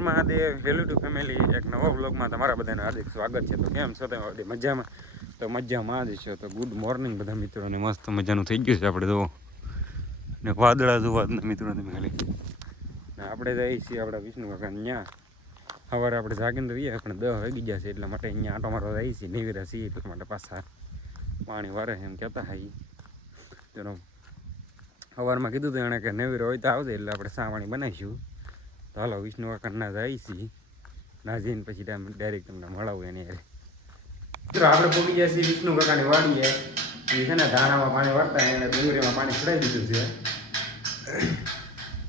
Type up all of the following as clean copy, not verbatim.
મહાદેવ વેલુ two family એક નવા વ્લોગમાં તમારા બધાનું હાર્દિક સ્વાગત છે. તો કેમ છો તમે બધી મજામાં? તો મજામાં જ છો. તો ગુડ મોર્નિંગ બધા મિત્રોને. મસ્ત મજાનું થઈ ગયું છે આપણે તો ને વાદળા જોવા મિત્રો તમે ખાલી ને આપણે જઈએ છીએ આપણા વિષ્ણુ કાકા ત્યાં. સવારે આપણે જાગીને રહીએ પણ 10 વાગી ગયા છે એટલા માટે અહીંયા આટો મારવા જઈએ છીએ. નેવીરા છીએ એટલા માટે પાછા પાણી વારે એમ કહેતા હા. તેનો સવારમાં કીધું હતું એણે કે નેવીરો હોય તો આવજે એટલે આપણે ચા પાણી બનાવીશું. તો હાલો વિષ્ણુ કાકાના જાય છીએ ના જઈને પછી ડાયરેક્ટ તમને મળાવું એની યારે. મિત્રો આપણે પહોંચી ગયા છીએ વિષ્ણુ કાકાની વાડીએ. એ છે ને ધાણામાં પાણી વાળતા એને ડુંગળીમાં પાણી છોડાવી દીધું છે.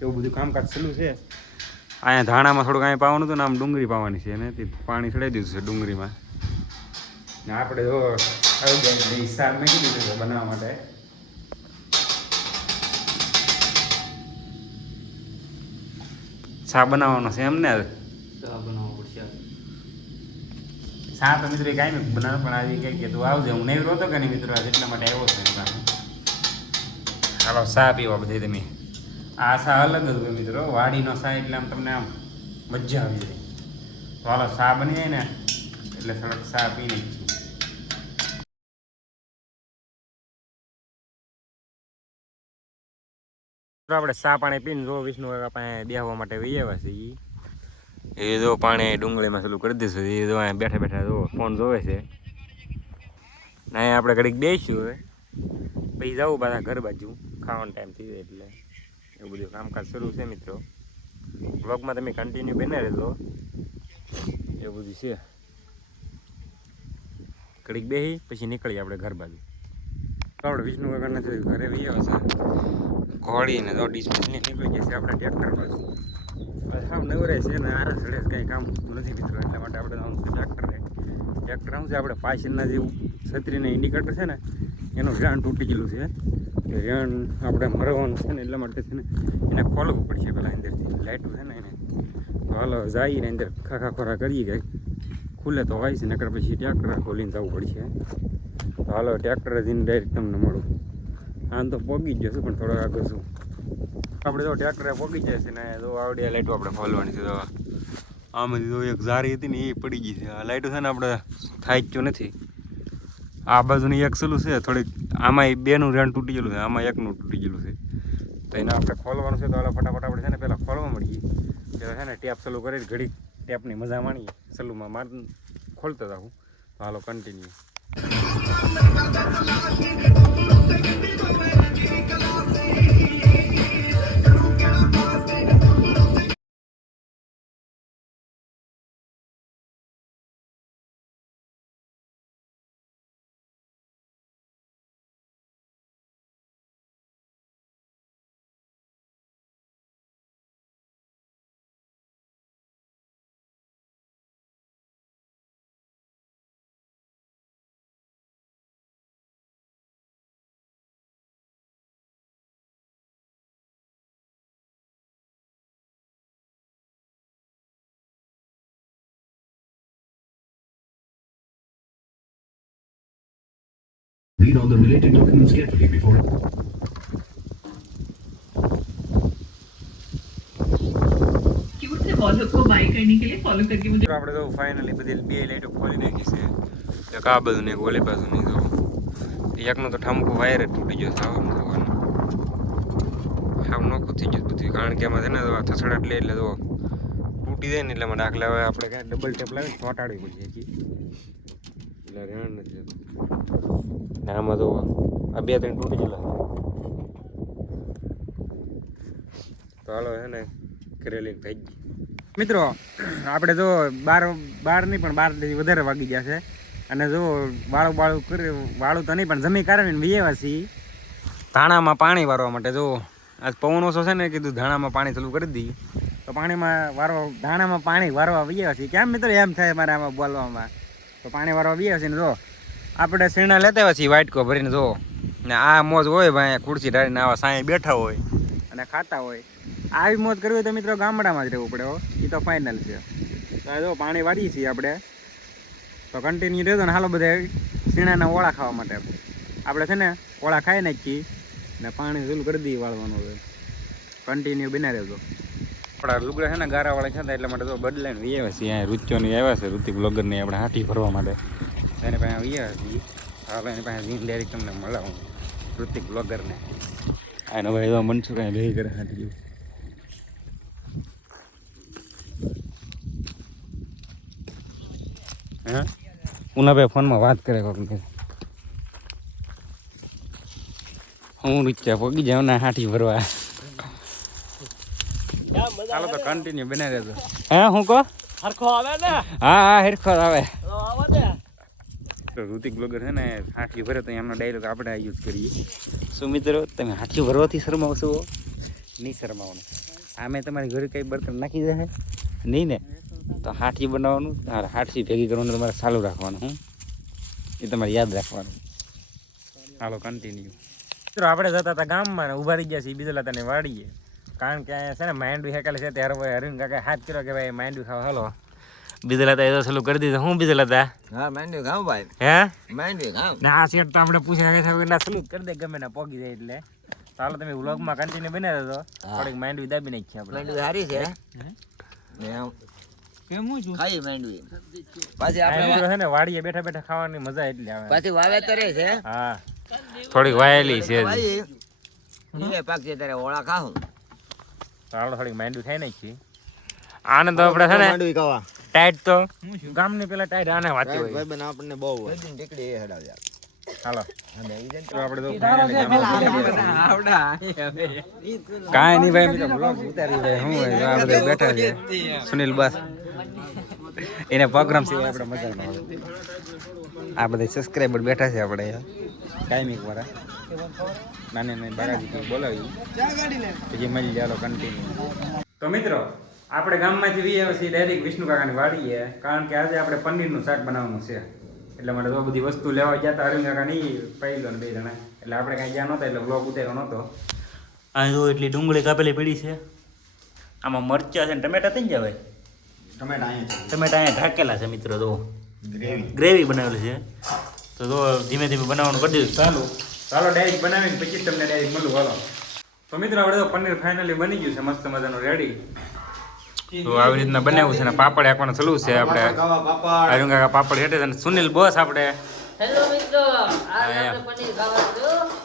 એવું બધું કામકાજ ચાલુ છે. અહીંયા ધાણામાં થોડુંક અહીંયા પાવાનું હતું ને આમ ડુંગળી પાવાની છે અને તે પાણી છોડાવી દીધું છે ડુંગળીમાં. ને આપણે જો આવી જાય હિસાબ મેં કીધું છે બનાવવા માટે. ચા બનાવવાનો છે એમને? ચા બનાવવો પડશે. ચા તો મિત્રો કાંઈ નહીં બનાવે પણ આજે કંઈક કે તું આવજે. હું નહીં રોતો કે નહીં મિત્રો એટલા માટે આવ્યો છે. ચાલો ચા પીવા બધી તમે. આ ચા અલગ જ હોય મિત્રો. વાડીનો ચા એટલે આમ તમને આમ મજા આવી જાય. તો હાલો ચા બની જાય ને એટલે થોડોક ચા પી લઈએ છીએ. આપણે ચા પાણી પીને જો વિષ્ણુ કાકા પાસે બેસવા માટે વહી આવ્યા છે. એ જો પાણી ડુંગળીમાં ચાલુ કરી દઈશું. એ જો અહીંયા બેઠા બેઠા જો ફોન જોવે છે ને. અહીંયા આપણે ઘડીક બેસીશું હવે પછી જવું બધા ઘર બાજુ ખાવાનો ટાઈમ થઈ જાય એટલે એવું બધું કામકાજ શરૂ છે મિત્રો. બ્લોગમાં તમે કન્ટિન્યુ બને રહેજો. એવું બધું છે. ઘડીક બેસી પછી નીકળીએ આપણે ઘર બાજુ. આપણે વિષ્ણુ કાકાના ઘરે વહી આવ્યા છે. ઘોડીને તો ડિસ્પ્લે નીકળી જશે આપણે ટ્રેક્ટર બાજુ. સાવ નવરાય છે ને આરસ રડે કંઈ કામ નથી મિત્રો એટલા માટે આપણે આવું છે ટ્રેક્ટરે. ટ્રેક્ટર આવું છે આપણે પાછળના જેવું છત્રીના ઇન્ડિકેટર છે ને એનું રેણ તૂટી ગયેલું છે. એ રેણ આપણે મરવાનું છે ને એટલા માટે છે ને એને ખોલવું પડશે પેલા અંદરથી લાઇટું છે ને એને. તો હાલો જઈને અંદર ખાખા ખોરા કરીએ કંઈક ખુલે તો હોય છે નકર પછી ટ્રેક્ટર ખોલીને જવું પડશે. તો હાલો ટ્રેક્ટર જઈને ડાયરેક્ટ તમને મળું. આમ તો પોગી જ જશું પણ થોડોક આગળ શું આપણે તો ટ્રેક્ટરે પોગી જાય છે ને તો આવડી લાઇટો આપણે ખોલવાની છે. તો આમાંથી તો એક ઝારી હતી ને એ પડી ગઈ છે. આ લાઇટો છે ને આપણે થાય જ નથી. આ બાજુની એક સલું છે થોડીક આમાં બેનું રેણ તૂટી ગયેલું છે આમાં એકનું તૂટી ગયેલું છે. તો એને આપણે ખોલવાનું છે. તો હાલો ફટાફટ આપણે છે ને પહેલાં ખોલવા મળીએ. પહેલાં છે ને ટેપ સલું કરી ઘડીક ટેપની મજા માણીએ. સલુમાં માર ખોલતો જાઉં. તો હાલો continue. Read all the related documents carefully before. क्यूट से वॉल को बाय करने के लिए फॉलो करके मुझे આપણે તો ફાઇનલી બધી બે લાઈટો ખોલી નાખી છે. એક આ બાજુ ને એક ઓલી બાજુ નહીં. તો એકનું તો ઠામકું વાયર જ તૂટી ગયો છે. આવવાનું જોવાનું સાવ નોખું થઈ ગયું બધું. કારણ કે એમાં છે ને થસડાટ લે એટલે તો તૂટી જાય ને એટલે એમાં દાખલા હવે આપણે કાંઈ ડબલ ટેપ લાવીને ચોંટાડવી પડશે હજી એટલે રેણ નથી જતું. ને આમાં તો આ 2-3 તૂટી ગયેલા છે. તો હાલો છે ને ઘરે લઈને ભાઈ મિત્રો આપણે જો 12 નહીં પણ 12 વધારે વાગી ગયા છે. અને જો વાળું કરી વાળું તો નહીં પણ જમી કાઢીને વિયેવા છીએ ધાણામાં પાણી વારવા માટે. જો આજ પવન ઓછો છે ને કીધું ધાણામાં પાણી ચાલુ કરી દઈએ. તો પાણીમાં ધાણામાં પાણી વારવા વિયેવા છીએ. કેમ મિત્રો એમ થાય મારે આમાં બોલવામાં. તો પાણી વારવા વિયેવા છીએ ને જો આપણે શીણા લેતા આવ્યા છીએ વાટકો ભરીને. જો ને આ મોજ હોય ભાઈ ખુરશી ઢાળીને આવા સાંઈ બેઠા હોય અને ખાતા હોય. આવી મોજ કરવી હોય તો મિત્રો ગામડામાં જ રહેવું પડે. એ તો ફાઇનલ છે. તો જો પાણી વાળીએ છીએ આપણે. તો કન્ટિન્યુ રહેજો ને હાલો બધા શીણાના ઓળા ખાવા માટે. આપણે છે ને ઓળા ખાઈ નાખીએ ને પાણી ચાલુ કરી દઈએ વાળવાનું. હવે કન્ટિન્યુ બના રહેજો. આપણા લુગડા છે ને ગારાવાળા છે ને એટલા માટે તો બદલાઈને વી આવ્યા છીએ અહીંયા રૂચોની આવ્યા છે ઋતિક બ્લોગરની આપણે હાથી ભરવા માટે એની પાસે વી આવ્યા છીએ હાલો એની પાસે જીન ડાયરેક્ટ તમને મળાવું ઋતિક બ્લોગરને આનો ભાઈ તો મનસુખ અહીં ભેગી કરે હાથી હા ઉનાભાઈ ફોનમાં વાત કરે કોકને હું રીચા પગી જાઉં ને હાથી ભરવા ચાલો તો કન્ટિન્યુ બને રહેજો હે હું કહો હરખો આવે ને હા હા હેરખો આવે આવે ને તો ઋતિક બ્લોગર છે ને હાથી ભરે તો એમનો ડાયલોગ આપણે યુઝ કરીએ શું મિત્રો તમે હાથી ભરવાથી શરમાવશો નહીં શરમાવાનું આમે તમારી ઘરે કંઈ બર્તન નાખી જાય નહીં ને તો હાથી બનાવવાનું તમારે હાથી ભેગી કરવાનું તમારે ચાલુ રાખવાનું હું એ તમારે યાદ રાખવાનું હાલો કન્ટિન્યુ મિત્રો આપણે જતા હતા ગામમાં ને ઊભા રહી ગયા છીએ બીજા તને વાડીએ કારણ કે અહીંયા છે ને માંડવી હેકેલે છે ત્યારે હવે હરીન કાકા હાથ કર્યો કે ભાઈ માંડવી ખાવા હાલો બીજા લતા એ તો ચાલુ કરી દીધું હું બીજા લતા હા માંડવી ખાવ ભાઈ હે માંડવી ખાવ ને આ સેટ તો આપણે પૂછ્યા એટલા ચાલુ કરી દે ગમે ને પોગી જાય એટલે ચાલો તમે વ્લોગમાં કન્ટિન્યુ બને રહેજો થોડીક માંડવી દાબી નાખીએ આપણે માંડવી સારી છે કેમ હું છું ખાઈ માંડવી પાછી આપણે આપણે છે ને વાડીએ બેઠા બેઠા ખાવાની મજા એટલી આવે પાછી વાવેતરે છે હા થોડીક વાયેલી છે ભાઈ એ પાક છે ત્યારે ઓળા ખાવ ચાલો થોડીક માંડવી ખાઈ નાખી આને તો આપણે છે ને માંડવી ખાવા ટાઈટ તો ગામની પેલા ટાઈટ આને વાંચી હોય ભાઈ બન આપણને બહુ હોય ટીકડી એ હડાવ યાર હાલો તો આપણે તો કાંઈ નહીં ભાઈ બીજા બ્લોગ ઉતારી ભાઈ હું હોય આ બધા બેઠા છે સુનિલ બસ એને પ્રોગ્રામ છે આપણે મજા ન આવે આ બધા સબસ્ક્રાઈબર બેઠા છે આપણે કાયમિક વાળા નાની નાની બારાજી બોલાવી પછી મળી જાય કન્ટિન્યુ તો મિત્રો આપણે ગામમાંથી વી આવ્યા છીએ ડાયરેક્ટ વિષ્ણુ કાકાની વાડીએ કારણ કે આજે આપણે પનીરનું શાક બનાવવાનું છે એટલે માટે તો બધી વસ્તુ લેવા ગયા હતા અરવિંદ કાકા નહીં પહેલો ને બે જણા એટલે આપણે કાંઈ ગયા નહોતા એટલે બ્લોગ ઉતાર્યો નહોતો આ જો એટલી ડુંગળી કાપેલી પડી છે આમાં મરચા છે ને ટમેટા થઈ ગયા ભાઈ ટમેટા અહીંયા ઢાકેલા છે મિત્રો તો ગ્રેવી બનાવેલી છે તો ધીમે ધીમે બનાવવાનું કરી દીધું ચાલો ડાયરેક્ટ બનાવીને પછી તમને ડાયરેક્ટ મળું હાલો તો મિત્રો આપણે તો પનીર ફાઇનલી બની ગયું છે મસ્ત મજાનું રેડી તો આવી રીતના બનાવ્યું છે ને પાપડ આખવાનું ચાલુ છે આપણે અરવિંદ કાકા પાપડ હેઠે અને સુનિલ બોસ આપણે હેલો મિત્રો આજ આપણે પનીર ખાવાનું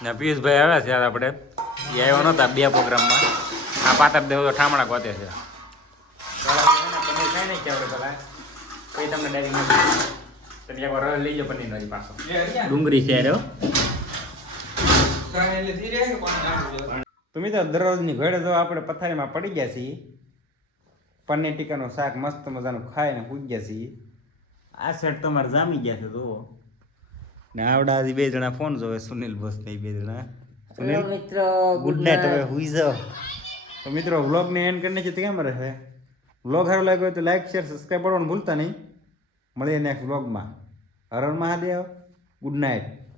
ને પિયુષભાઈ આવ્યા છે આપણે એ આવ્યા નહોતા બે પ્રોગ્રામમાં આ પાતર દેવો તો ઠામણા ગોતે છે પનીર ખાઈ નાખીએ આપણે પેલા પછી તમને ડાયરેક્ટ તમે એકવાર રસ લઈ જાઓ પનીરનો હજી પાછો ડુંગળી છે યાર તો મિત્રો દરરોજની ઘડે તો આપણે પથારીમાં પડી ગયા છીએ પનીર ટીકાનું શાક મસ્ત મજાનું ખાઈને પૂજ્યા છીએ આ સેટ તમારે જામી ગયા છે તો ને આવડા હજી બે જણા ફોન જોવે સુનિલ બોસ ને બે જણા સુનિલ મિત્રો ગુડ નાઇટ હવે હુઈ જાઓ તો મિત્રો વ્લોગને એન્ડ કરીને છે કેમ રહે વ્લોગ સારો લાગ્યો હોય તો લાઈક શેર સબસ્ક્રાઈબ કરવાનું ભૂલતા નહીં મળીએ નેક્સ્ટ વ્લોગમાં હર હર મહાદેવ ગુડ નાઇટ